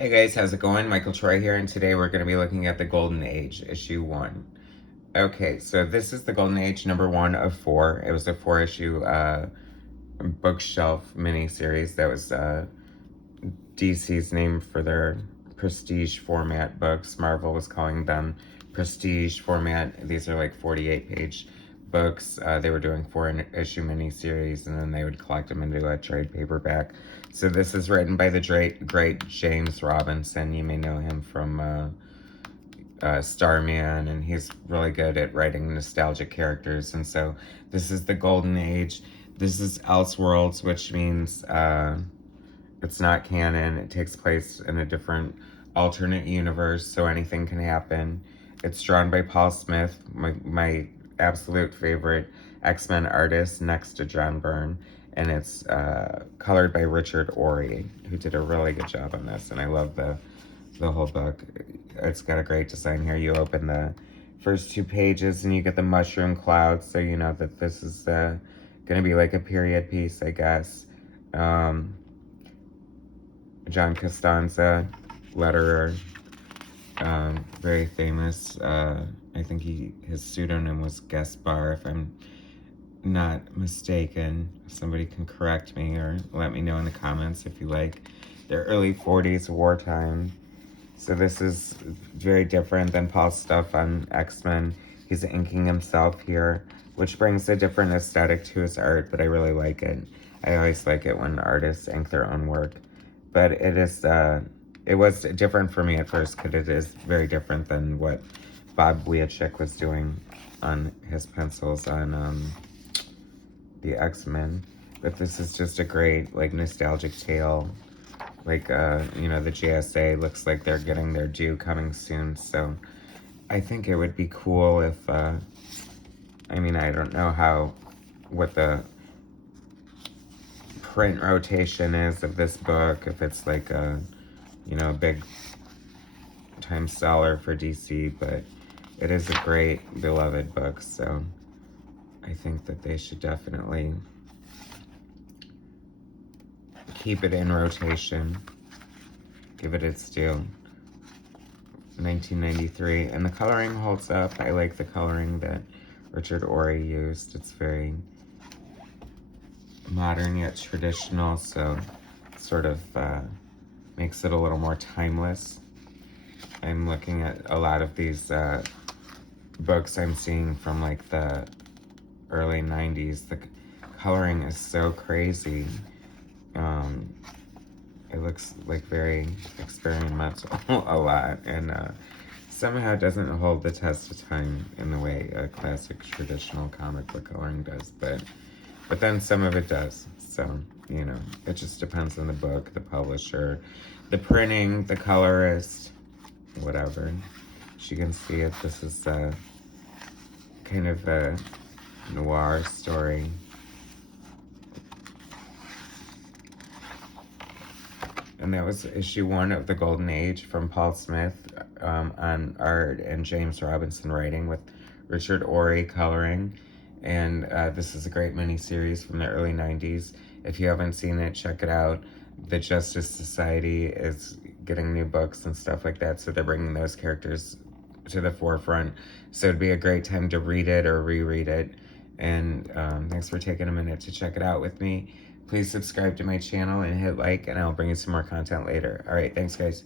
Hey guys, how's it going? Michael Troy here, and today we're going to be looking at the Golden Age, issue 1. Okay, so this is the Golden Age number 1 of 4. It was a 4-issue bookshelf miniseries that was DC's name for their prestige format books. Marvel was calling them prestige format. These are like 48-page books. They were doing 4-issue miniseries, and then they would collect them into a trade paperback. So this is written by the great James Robinson. You may know him from Starman, and he's really good at writing nostalgic characters. And so this is the Golden Age. This is Elseworlds, which means it's not canon. It takes place in a different alternate universe, so anything can happen. It's drawn by Paul Smith, my absolute favorite X-Men artist next to John Byrne, and it's colored by Richard Ory, who did a really good job on this, and I love the whole book. It's got a great design here. You open the first 2 pages and you get the mushroom clouds, so you know that this is going to be like a period piece, I guess. John Costanza, letterer, very famous. I think his pseudonym was Gaspar, if I'm not mistaken. Somebody can correct me or let me know in the comments if you like. They're early 40s, wartime. So this is very different than Paul's stuff on X-Men. He's inking himself here, which brings a different aesthetic to his art, but I really like it. I always like it when artists ink their own work. But it was different for me at first, because it is very different than what Bob Wiacek was doing on his pencils on the X-Men. But this is just a great, like, nostalgic tale. Like, you know, the JSA looks like they're getting their due coming soon, so I think it would be cool if, I mean, I don't know what the print rotation is of this book, if it's like a, you know, big time seller for DC, but it is a great, beloved book, so I think that they should definitely keep it in rotation, give it its due. 1993, and the coloring holds up. I like the coloring that Richard Ory used. It's very modern yet traditional, so it sort of makes it a little more timeless. I'm looking at a lot of these books I'm seeing from like the early 90s. The coloring is so crazy. It looks like very experimental a lot, and somehow doesn't hold the test of time in the way a classic traditional comic book coloring does, but then some of it does. So, you know, it just depends on the book, the publisher, the printing, the colorist, whatever. As you can see it, this is kind of a noir story. And that was issue 1 of the Golden Age from Paul Smith on art and James Robinson writing with Richard Ory coloring. And this is a great mini-series from the early 90s. If you haven't seen it, check it out. The Justice Society is getting new books and stuff like that, so they're bringing those characters to the forefront. So it'd be a great time to read it or reread it. And thanks for taking a minute to check it out with me. Please subscribe to my channel and hit like, and I'll bring you some more content later. All right, thanks, guys.